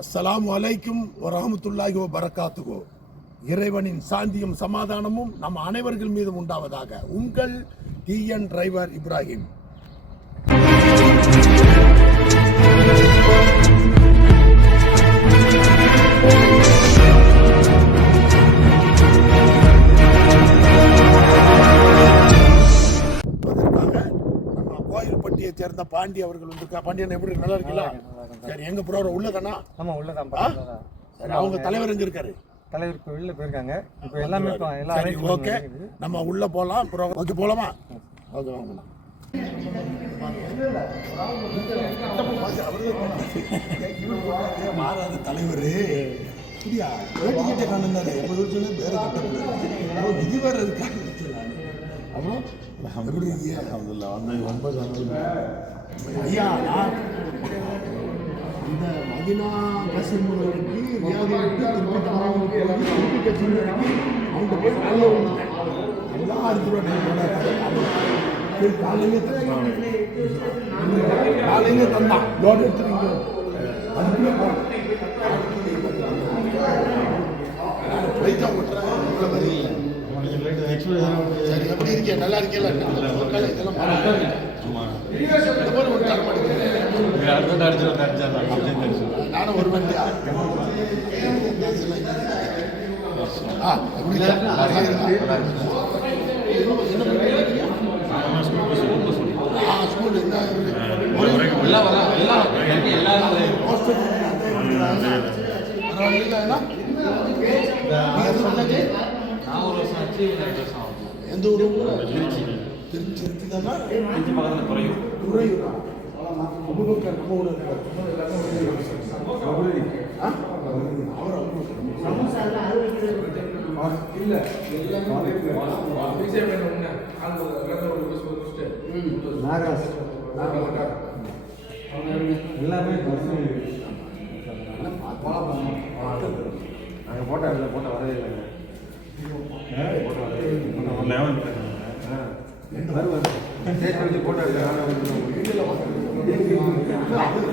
அஸ்ஸலாமு அலைக்கும் வரஹ்மத்துல்லாஹி வபரகாத்துஹு. இறைவனின் சாந்தியும் சமாதானமும் நம் அனைவர்கள் மீதும் உண்டாவதாக. உங்கள் டிஎன் டிரைவர் இப்ராஹிம். கோயில்பட்டியை சேர்ந்த பாண்டி அவர்கள் வந்து பாண்டியன் எப்படி நல்லா இருக்கீங்களா? சரி, எங்க ப்ரோகிராம் உள்ளதானா? ஆமா, உள்ளதான். சரி, அவங்க தலைவர் எங்க இருக்காரு? தலைவர் இப்போ வெளில போயிருக்காங்க. இப்போ எல்லாமே சரி, ஓகே, நம்ம உள்ள போலாம். ப்ரோகிராம் ஓகே, போலாமா? ஓகே, வாங்க. மாறாத தலைவர் புரியா வேட்டிக்கிட்ட காணுந்தாரு 80 வருஷம் வேற கட்டப்படாது இது வேற இருக்காங்க. அப்புறம் எப்படி இருக்கீங்க? ரொம்ப ஐயா, இந்த மதினா கசிமுறைக்கு வியாதிக்கு திருப்பி தமிழ்நாடு திருப்பி கசிமுறைக்கு அவங்க போய் நல்ல எல்லாம் 60 ரூபா காலையிலே தந்தான் லோடு எடுத்துருங்க. அதுக்குள்ளே சரி, எப்படி இருக்கீங்க? நல்லா இருக்கீங்களா? நானும் ஒரு வண்டியா எந்த ஊரு? திருச்சி. திருச்சி தானா? திருச்சி பக்கத்தில் துறையூரா? அபுபக்கர் நம்ம ஊர் எல்லாமே நாங்கள் போட்டோ வரவே இல்லைங்க.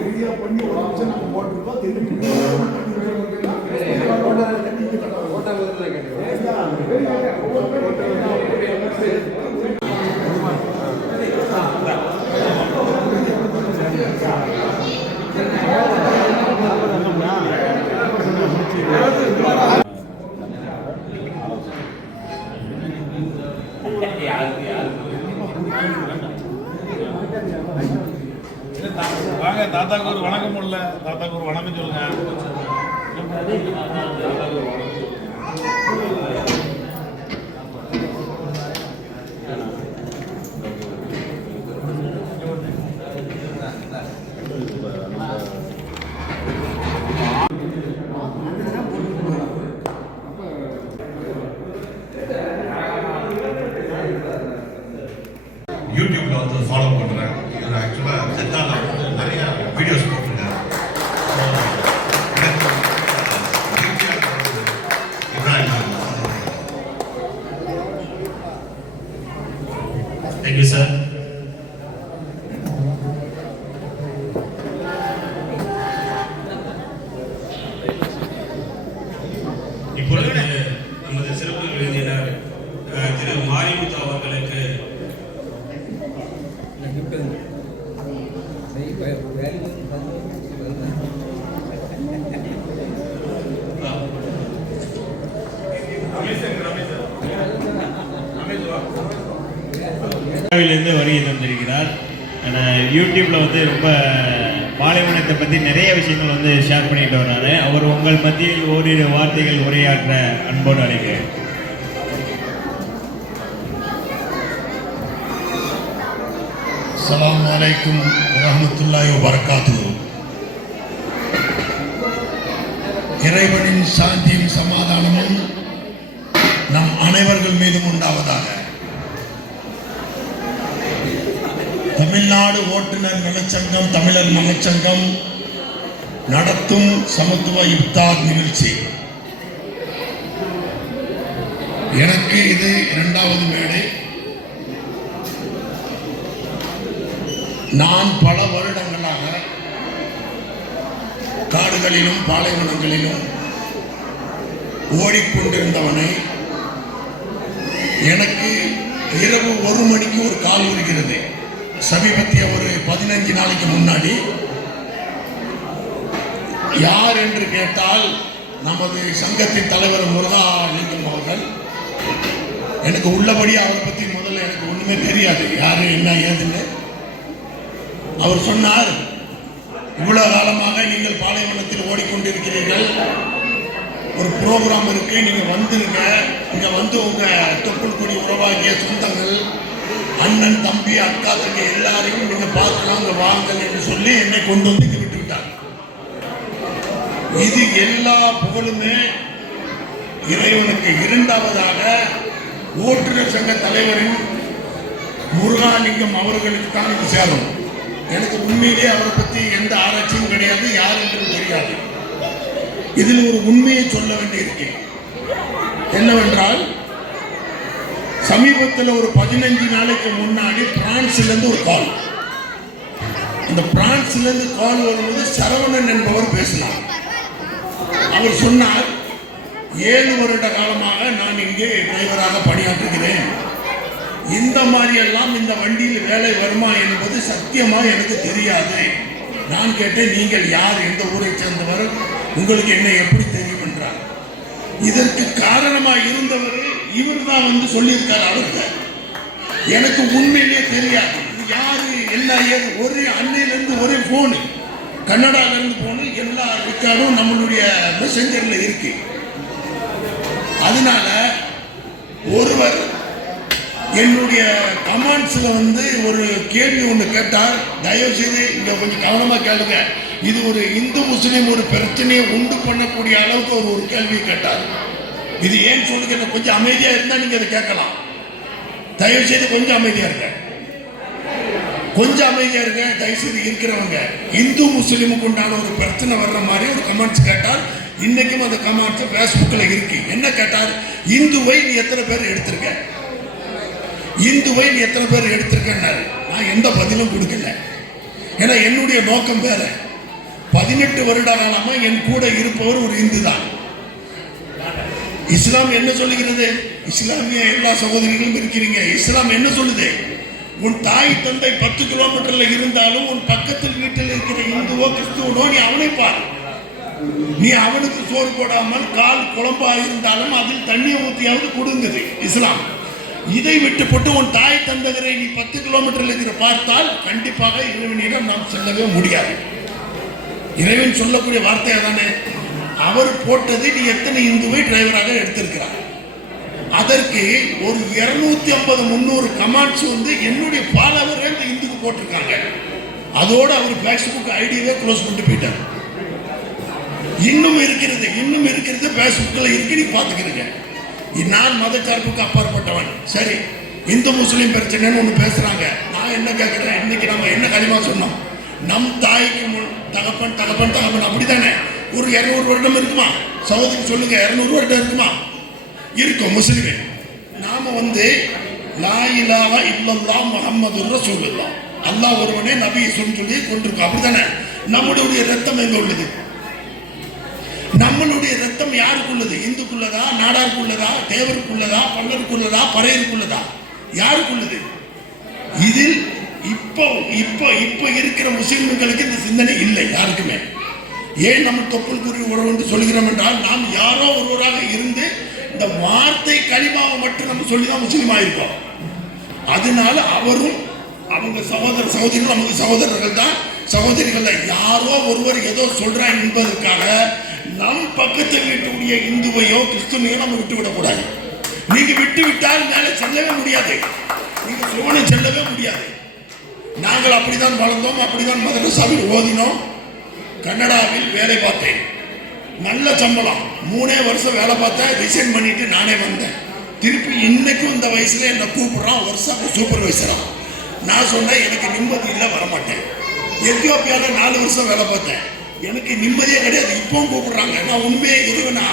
வீடியோ பண்ணி ஒரு நிமிஷம் நாங்கள் போட்டிருக்கோம். வாங்க, தாத்தாக்கு ஒரு வணக்கம் இல்ல, தாத்தாக்கு ஒரு வணக்கம் சொல்லுங்க. யூடியூப்ல வந்து ஃபாலோ பண்றேன். இவர் ஆக்சுவலா செத்தால வந்து நிறைய வீடியோஸ் போட்டிருக்காரு. Thank you sir. இப்பொழுது நமது சிறப்பு விருந்தினர் திரு மாரிமுத்து அவர்களுக்கு இருந்து வருகை தந்திருக்கிறார். யூடியூப்ல வந்து ரொம்ப பாலைவனத்தை பற்றி நிறைய விஷயங்கள் வந்து ஷேர் பண்ணிட்டு வர்றாரு. அவர் உங்கள் மத்தியில் ஓரிரு வார்த்தைகள் உரையாற்ற அன்போடு அழைக்கிறேன். அஸ்ஸலாமு அலைக்கும் வரஹ்மத்துல்லாஹி வபரகாத்துஹு. இறைவனின் சாந்தியும் சமாதானமும் நம் அனைவர்கள் மீதும் உண்டாவதாக. தமிழ்நாடு ஓட்டுநர் நலச்சங்கம், தமிழர் நலச்சங்கம் நடத்தும் சமத்துவ இஃப்தார் நிகழ்ச்சி. எனக்கு இது 2வது மேடை. நான் பல வருடங்களாக காடுகளிலும் பாலைவனங்களிலும் ஓடிக்கொண்டிருந்தவனை எனக்கு இரவு 1 மணிக்கு ஒரு கால் வருகிறது. சமீபத்திய ஒரு 15 நாளைக்கு முன்னாடி. யார் என்று கேட்டால் நமது சங்கத்தின் தலைவர் முருகாலிங்கம் அவர்கள். எனக்கு உள்ளபடி அவரை பற்றி முதல்ல எனக்கு ஒன்றுமே தெரியாது, யாரு என்ன ஏதுன்னு. அவர் சொன்னார், இவ்வளவு காலமாக நீங்கள் பாலைவனத்தில் ஓடிக்கொண்டிருக்கிறீர்கள், ஒரு ப்ரோக்ராம் இருக்கு, நீங்க வந்துருங்க, இங்க வந்து உங்க தொப்புள் கொடி உறவாகிய சொந்தங்கள், அண்ணன் தம்பி அக்கா தம்பி எல்லாரையும் நீங்க பார்க்கலாம், அங்க வாங்கல் என்று சொல்லி என்னை கொண்டு வந்து இங்க விட்டு விட்டார். இது எல்லா புகழுமே இறைவனுக்கு. இரண்டாவதாக ஓட்டுநர் சங்க தலைவரின் முருகாலிங்கம் அவர்களுக்கு தான் இது சேரும். எனக்கு உண்மையிலே அவரை பற்றி எந்த ஆராய்ச்சியும் கிடையாது, யார் என்றும் தெரியாது. இதில் ஒரு உண்மையை சொல்ல வேண்டியிருக்கு. என்னவென்றால், சமீபத்தில் ஒரு 15 நாளைக்கு முன்னாடி பிரான்சிலிருந்து ஒரு கால். அந்த பிரான்சிலிருந்து கால் வரும்போது சரவணன் என்பவர் பேசினார். அவர் சொன்னார், 7 வருட காலமாக நான் இங்கே டிரைவராக பணியாற்றுகிறேன். இந்த மாதிரி எல்லாம் இந்த வண்டியில் வேலை வருமா என்பது சத்தியமா எனக்கு தெரியாது. நான் கேட்டேன், நீங்கள் யார், எந்த ஊரை சேர்ந்தவர், உங்களுக்கு என்ன எப்படி தெரியும் என்றார். இதற்கு காரணமாக இருந்தவர் இவர் தான் வந்து சொல்லியிருக்கார் அவர்கிட்ட. எனக்கு உண்மையிலேயே தெரியாது யாரு என்ன ஏது. ஒரு அன்னையிலிருந்து ஒரே போனு, கன்னடால இருந்து போனு, எல்லா ரெக்கார்டும் நம்மளுடைய மெசஞ்சர்ல இருக்கு. அதனால ஒருவர் என்னுடைய கமெண்ட்ஸ்ல வந்து ஒரு கேள்வி ஒன்று கேட்டார். தயவு செய்து இங்க கொஞ்சம் கவனமா கேளுங்க. இது ஒரு இந்து முஸ்லீம் ஒரு பிரச்சனையை உண்டு பண்ணக்கூடிய அளவுக்கு ஒரு கேள்வி கேட்டார். இது ஏன் சொல்லுங்க, கொஞ்சம் அமைதியா இருந்தா நீங்க அதை கேட்கலாம். தயவு செய்து கொஞ்சம் அமைதியா இருங்க, கொஞ்சம் அமைதியா இருங்க. தயவு செய்து இருக்கிறவங்க இந்து முஸ்லீமுக்கு உண்டான ஒரு பிரச்சனை வர்ற மாதிரி ஒரு கமெண்ட்ஸ் கேட்டார். இன்னைக்கும் அந்த கமெண்ட்ஸ் பேஸ்புக்ல இருக்கு. என்ன கேட்டார், இந்துவை நீ எத்தனை பேர் எடுத்திருக்க, இந்துவை நீ எத்தனை பேர் எடுத்திருக்கன்னாரு. நான் எந்த பதிலும் கொடுக்கல. ஏன்னா என்னுடைய நோக்கம் வேற. 18 வருட காலமா என் கூட இருப்பவர் ஒரு இந்து தான். இஸ்லாம் என்ன சொல்லுகிறது? இஸ்லாமிய எல்லா சகோதரிகளும் இருக்கிறீங்க. இஸ்லாம் என்ன சொல்லுது? உன் தாய் தந்தை 10 கிலோமீட்டர்ல இருந்தாலும் உன் பக்கத்தில் வீட்டில் இருக்கிற இந்துவோ கிறிஸ்துவனோ நீ அவனை பார். நீ அவனுக்கு சோறு போடாமல் கால் குழம்பா இருந்தாலும் அதில் தண்ணியை ஊற்றியாவது கொடுங்குது இஸ்லாம். இதை விட்டு போட்டு உன் தாய் தந்தகரை நீ 10 கிலோமீட்டர்ல இருக்கிற பார்த்தால் கண்டிப்பாக இறைவனிடம் நாம் செல்லவே முடியாது. இறைவன் சொல்லக்கூடிய வார்த்தையா தானே அவர் போட்டது. நீ எத்தனை இந்துவை டிரைவராக எடுத்திருக்கிறார்? அதற்கு ஒரு 250-300 கமெண்ட்ஸ் வந்து என்னுடைய ஃபாலோவர் இந்த இந்துக்கு போட்டிருக்காங்க. அதோடு அவர் பேஸ்புக் ஐடியவே க்ளோஸ் பண்ணிட்டு போயிட்டார். இன்னும் இருக்கிறது பேஸ்புக்கில் இருக்கு, நீ பார்த்துக்கிறீங்க. நான் மதச்சார்புக்கு அப்பாற்பட்டவன். சரி, இந்து முஸ்லீம் பிரச்சனைன்னு ஒன்று பேசுறாங்க. நான் என்ன கேட்கிறேன், இன்னைக்கு நம்ம என்ன களிமா சொன்னோம்? நம் தாய்க்கு முன் தகப்பன் தகப்பன் தகப்பன், அப்படித்தானே? ஒரு 200 வருடம் இருக்குமா? சகோதரி சொல்லுங்க, 200 வருடம் இருக்குமா? இருக்கும் முஸ்லிமே. நாம வந்து லா இலாஹ இல்லல்லாஹ் முஹம்மதுர் ரசூலுல்லாஹ், அல்லாஹ் ஒருவனே நபி சொல்லி கொண்டிருக்கோம், அப்படித்தானே? நம்மளுடைய ரத்தம் எங்க உள்ளது? நம்மளுடைய ரத்தம் யாருக்குள்ளது? இந்துக்குள்ளதா, நாடாருக்குள்ளதா, தேவருக்குள்ளதா, பல்லருக்குள்ளதா, பறையருக்குள்ளதா, யாருக்குள்ளது? இதில் இப்போ இப்போ இப்போ இருக்கிற முஸ்லிம்களுக்கு இந்த சிந்தனை இல்லை யாருக்குமே. ஏன் நம்ம தொப்புள் குறி உறவு என்று சொல்கிறோம் என்றால், நாம் யாரோ ஒருவராக இருந்து இந்த வார்த்தை கலிமாவை மட்டும் நம்ம சொல்லிதான் முஸ்லீம் ஆயிருக்கோம். அதனால அவரும் அவங்க சகோதர சகோதரிகள் நமக்கு சகோதரர்கள் தான், சகோதரிகள் தான். யாரோ ஒருவர் ஏதோ சொல்றாங்க என்பதற்காக நம் பக்கத்து வீட்டுடைய இந்துவையோ கிறிஸ்துவையோ நம்ம விட்டு விடக்கூடாது. நீங்க விட்டு விட்டால் மேலே செல்லவே முடியாது, நீங்க சுவனை செல்லவே முடியாது. நாங்கள் அப்படித்தான் வளர்ந்தோம், அப்படித்தான் மதரசாவில் ஓதினோம். கன்னடாவில் வேலை பார்த்தேன், நல்ல சம்பளம். 3 வருஷம் வேலை பார்த்தேன், ரிசைன் பண்ணிட்டு நானே வந்தேன். திருப்பி இன்னைக்கும் இந்த வயசுல என்ன கூப்பிடுறான் வருஷம் சூப்பர்வைசரா. நான் சொன்னேன், எனக்கு நிம்மதி இல்லை, வரமாட்டேன். எத்தியோப்பியாவில் 4 வருஷம் வேலை பார்த்தேன், எனக்கு நிம்மதியே கிடையாது. இப்பவும் கூப்பிடுறாங்க. நான் உண்மையை இறைவனா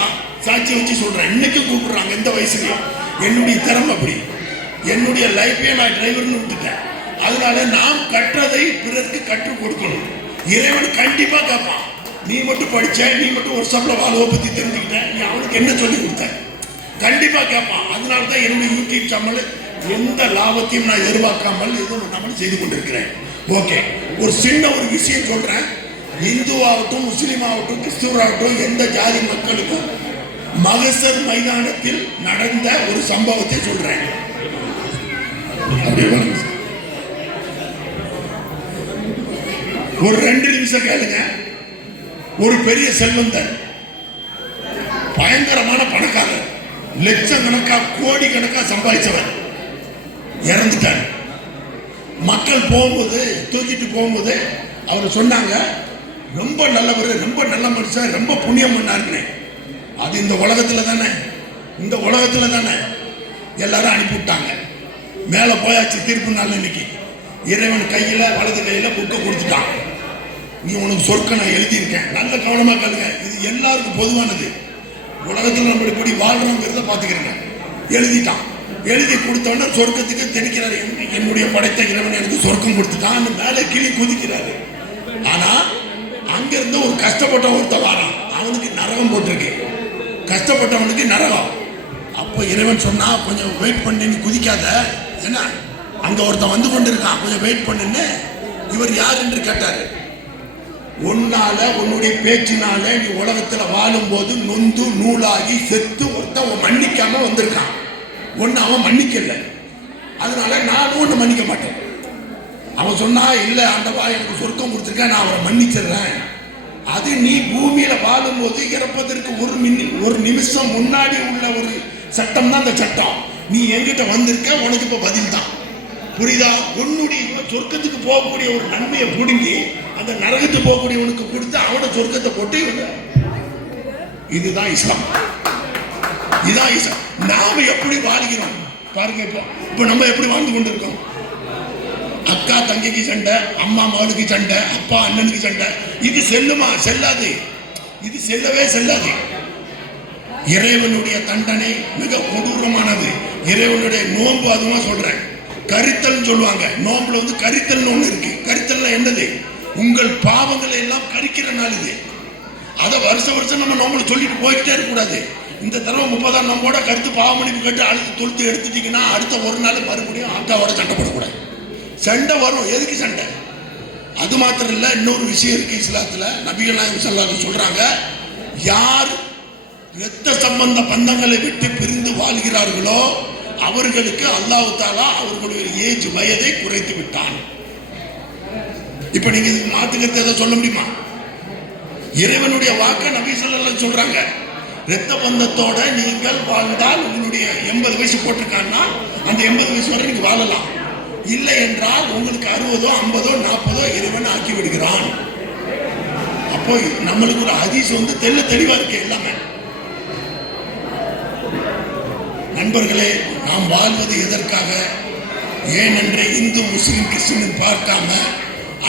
சாட்சி வச்சு சொல்றேன், இன்னைக்கும் கூப்பிடுறாங்க இந்த வயசுலயும். என்னுடைய திறமை அப்படி, என்னுடைய லைஃபே நான் டிரைவர்னு விட்டுட்டேன். அதனால நாம் கற்றதை பிறருக்கு கற்றுக் கொடுக்கணும். இறைவன் கண்டிப்பா கேட்பான். நீ மட்டும் படிச்ச, நீ மட்டும் ஒரு சப்ல வாழ்வை பத்தி தெரிஞ்சுக்கிட்ட, நீ அவனுக்கு என்ன சொல்லி கொடுத்த? கண்டிப்பா கேட்பான். அதனால தான் என்னுடைய யூடியூப் சேனல் எந்த லாபத்தையும் நான் எதிர்பார்க்காமல் எதுவும் பண்ணாமல் செய்து கொண்டிருக்கிறேன். ஓகே, ஒரு சின்ன ஒரு விஷயம் சொல்றேன். இந்துவாகட்டும், முஸ்லீம் ஆகட்டும், கிறிஸ்துவராகட்டும், எந்த ஜாதி மக்களுக்கும் மகசர் மைதானத்தில் நடந்த ஒரு சம்பவத்தை சொல்றேன். ஒரு 2 நிமிஷம் கேளுங்க. ஒரு பெரிய செல்வந்தர், பயங்கரமான பணக்காரர், லட்சக்கணக்கா கோடி கணக்கா சம்பாதிச்சவர் இறந்துட்டார். மக்கள் போகும்போது, தூக்கிட்டு போகும்போது அவர் சொன்னாங்க, ரொம்ப நல்லவர், ரொம்ப நல்ல மனுஷன், ரொம்ப புண்ணியம் பண்ணாருன்னு. அது இந்த உலகத்துல தானே, இந்த உலகத்துல தானே. எல்லாரும் அனுப்பிவிட்டாங்க. மேலே போயாச்சு. தீர்ப்பு நாள் இன்னைக்கு இறைவன் கையில, வலது கையில புக்கை கொடுத்துட்டான். நீ உனக்கு சொர்க்கம் நான் எழுதியிருக்கேன். நல்ல கவனமா கேளுங்க. இது எல்லாருக்கும் பொதுவானது. உலகத்தில் நம்ம இப்படி வாழ்றோங்கிறத பார்த்துக்கிறேங்க. எழுதிட்டான். எழுதி கொடுத்தோன்னா சொர்க்கத்துக்கு திணிக்கிறாரு. என்னுடைய படைத்த இறைவன் எனக்கு சொர்க்கம் கொடுத்துட்டான். மேலே கிளி குதிக்கிறாரு. ஆனா அங்கிருந்து ஒரு கஷ்டப்பட்ட ஒருத்தர் வாரான். அவனுக்கு நரகம் போட்டிருக்கு. கஷ்டப்பட்டவனுக்கு நரகம். அப்போ இறைவன் சொன்னா, கொஞ்சம் வெயிட் பண்ணி, நீ குதிக்காத, என்ன அங்க ஒருத்தன் வந்து கொண்டிருக்கான், கொஞ்சம் வெயிட் பண்ணுன்னு. இவர் யார் என்று கேட்டாரு. உன்னால, உன்னுடைய பேச்சினால நீ உலகத்துல வாழும் போது நொந்து நூலாகி செத்து ஒருத்தன் மன்னிக்காம வந்திருக்கான். ஒன்னு அவன் மன்னிக்கல, அதனால நானும் ஒண்ணு மன்னிக்க மாட்டேன். அவன் சொன்னா, இல்ல ஆண்டவா எனக்கு சொர்க்கம் கொடுத்துருக்கேன், நான் அவரை மன்னிச்சிடுறேன். அது நீ பூமியில வாழும் போது இறப்பதற்கு ஒரு நிமிஷம் முன்னாடி உள்ள ஒரு சட்டம் தான் அந்த சட்டம். நீ என்கிட்ட வந்திருக்க, உனக்கு இப்ப பதில் தான். புரியுதா? உன்னுடைய சொர்க்கத்துக்கு போகக்கூடிய ஒரு நன்மையை புடுங்கி அந்த நரகத்துக்கு போகக்கூடியவனுக்கு கொடுத்து அவனை சொர்க்கத்தை போட்டு இவங்க. இதுதான் இஸ்லாம். இதுதான் இஸ்லாம். நாம எப்படி வாழ்கிறோம் பாருங்க. இப்போ நம்ம எப்படி வாழ்ந்து கொண்டிருக்கோம்? அக்கா தங்கைக்கு சண்டை, அம்மா மகளுக்கு சண்டை, அப்பா அண்ணனுக்கு சண்டை. இது செல்லுமா? செல்லாது. இது செல்லவே செல்லாது. இறைவனுடைய தண்டனை மிக கொடூரமானது. இறைவனுடைய நோன்பு, அதுவா சொல்றேன், கரித்தல் சொல்லுவாங்க. நோம்புல வந்து கரித்தல் ஒண்ணு இருக்கு. கரித்தல் என்னது? உங்கள் பாவங்களை எல்லாம் கரிக்கிற நாள் இது. அதை வருஷம் நம்ம நோம்புல சொல்லிட்டு போய்கிட்டே இருக்க கூடாது. இந்த தடவை 30ஆம் நோம்போட கருத்து பாவமணிப்பு கேட்டு அழுத்து தொழுத்து எடுத்துட்டீங்கன்னா அடுத்த ஒரு நாள் மறுபடியும் அக்காவோட சண்டை போடக்கூடாது. சண்டை வரும். எதுக்கு சண்டை? அது மாத்திரம் இல்ல, இன்னொரு விஷயம் இருக்கு இஸ்லாத்துல. நபிகள் நாயகம் ஸல்லல்லாஹு அலைஹி வஸல்லம் சொல்றாங்க, யார் இரத்த சம்பந்த பந்தங்களை விட்டு பிரிந்து வாழ்கிறார்களோ அவர்களுக்கு அல்லாஹ் தஆலா அவர்களுடைய ஏஜ், வயதை குறைத்து விட்டான். இப்ப நீங்க இதுக்கு மாத்துக்கிறது எதை சொல்ல முடியுமா? இறைவனுடைய வாக்க நபி ஸல்லல்லாஹு அலைஹி வஸல்லம் சொல்றாங்க. இரத்த பந்தத்தோட நீங்கள் வாழ்ந்தால் உங்களுடைய 80 வயசு போட்டிருக்காங்கன்னா அந்த 80 வயசு வரை நீங்க வாழலாம். இல்லை என்றால் உங்களுக்கு 60ஓ 50ஓ 40ஓ இறைவன் ஆக்கி விடுகிறான். அப்போ நம்மளுக்கு ஒரு ஹதீஸ் வந்து தெளிவா இருக்கு எல்லாமே. நண்பர்களே, நாம் வாழ்வது எதற்காக? ஏனென்று இந்து முஸ்லிம் கிறிஸ்டின் பார்க்காம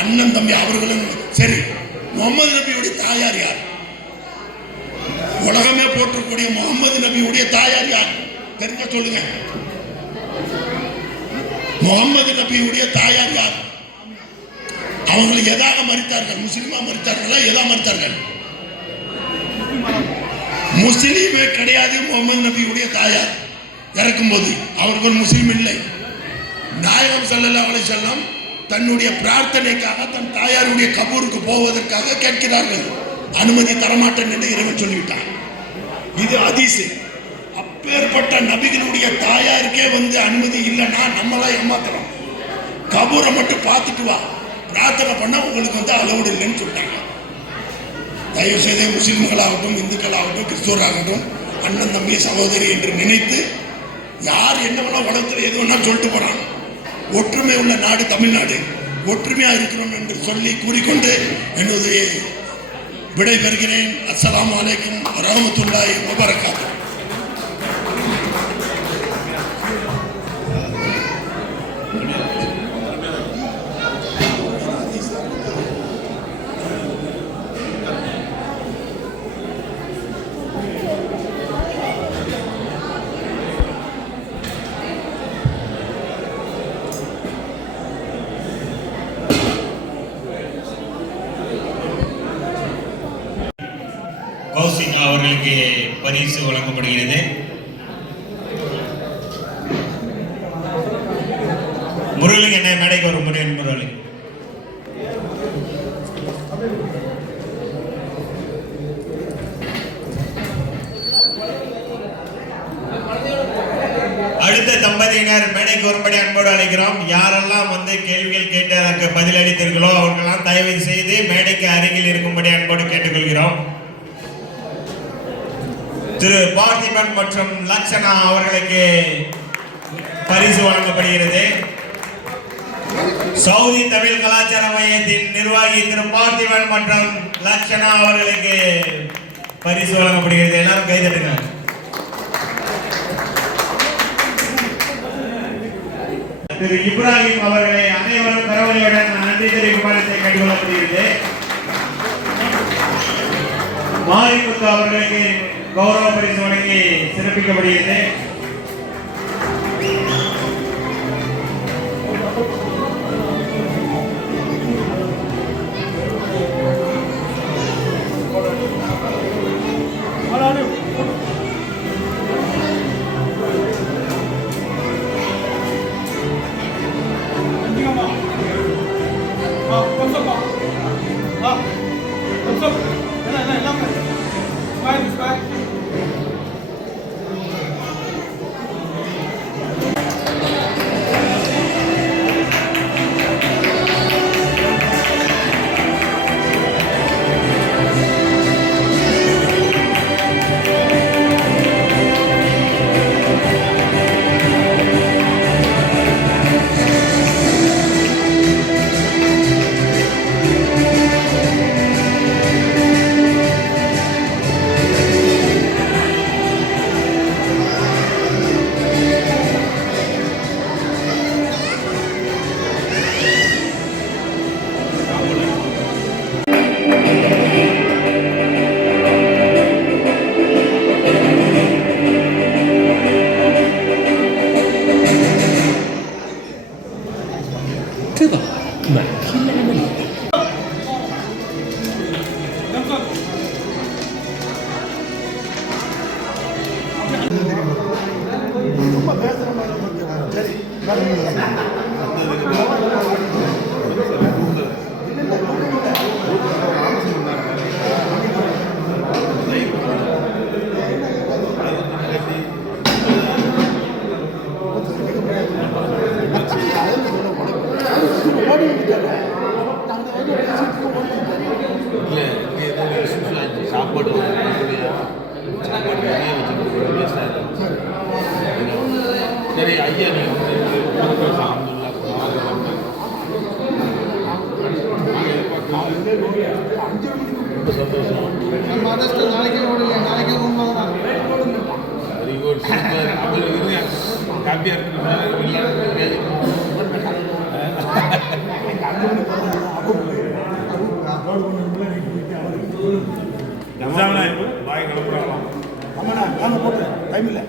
அண்ணன் தம்பி அவர்களும் சரி. முகமது நபியுடைய தாயார் யார்? உலகமே போற்றக்கூடிய முகமது நபியுடைய தாயார் யார்? தெரிஞ்ச சொல்லுங்க. முகமது நபியுடைய தாயார் யார்? அவங்களை எதாக மறித்தார்கள்? முஸ்லிமா மறித்தார்களா? எதா மறித்தார்கள்? முஸ்லீமே கிடையாது. முகமது நபியுடைய தாயார் இறக்கும் போது அவர்கள் முஸ்லீம் இல்லை. நாயகம் ஸல்லல்லாஹு அலைஹி வஸல்லம் தன்னுடைய பிரார்த்தனைக்காக தன் தாயாருடைய கபூருக்கு போவதற்காக கேட்கிறார்கள். அனுமதி தரமாட்டேன் என்று இறைவன் சொல்லிவிட்டான். இது ஹதீஸ். அப்பேற்பட்ட நபிகளுடைய தாயாருக்கே வந்து அனுமதி இல்லைன்னா நம்மளா ஏமாத்துறோம். கபூரை மட்டும் பார்த்துட்டு வா, பிரார்த்தனை பண்ண உங்களுக்கு வந்து அலவுடு இல்லைன்னு சொல்லிட்டாங்க. தயவு செய்து முஸ்லிம்களாகட்டும், இந்துக்களாகட்டும், கிறிஸ்துவராகட்டும், அண்ணன் தம்பி சகோதரி என்று நினைத்து யார் என்ன வேணா உலகத்தில் எது வேணா சொல்லிட்டு போறாங்க. ஒற்றுமை உள்ள நாடு தமிழ்நாடு. ஒற்றுமையா இருக்கிறோம் என்று சொல்லி கூறிக்கொண்டு என்னுடைய விடை பெறுகிறேன். அஸ்ஸலாமு அலைக்கும் வரஹ்மத்துல்லாஹி வபரகாத்துஹு. கௌசிகா அவர்களுக்கு பரிசு வழங்கப்படுகிறது. முரளி என்ன மேடைக்கு ஒரு முறையின் முரளி. அடுத்த தம்பதியினர் மேடைக்கு வரும்படி அன்போடு அழைக்கிறோம். யாரெல்லாம் வந்து கேள்விகள் கேட்டு அதற்கு பதிலளித்தீர்களோ அவர்களெல்லாம் தயவு செய்து மேடைக்கு அருகில் இருக்கும்படி அன்போடு கேட்டுக்கொள்கிறோம். திரு பார்த்திபன் மற்றும் லட்சணா அவர்களுக்கு பரிசு வழங்கப்படுகிறது. சவுதி தமிழ் கலாச்சார மையத்தின் நிர்வாகி திரு பார்த்திபன் மற்றும் லட்சணா அவர்களுக்கு பரிசு வழங்கப்படுகிறது. எல்லாரும் கைதட்டுங்க. திரு இப்ராஹிம் அவர்களை அனைவரும் கரவொலியுடன் நன்றி தெரிவிக்குமாறு கேட்டுக்கொள்ளப்படுகிறது. மாரிமுத்து அவர்களுக்கு கௌரவ பரிசு வழங்கி சிறப்பிக்கப்படுகிறது. சாப்பாடு சரி ஐயா நாளைக்கே வெரி குட் ஹாப்பியா வாய் கிளம்புறாங்க. ஆமாண்ணா போட்டு டைம் இல்லை.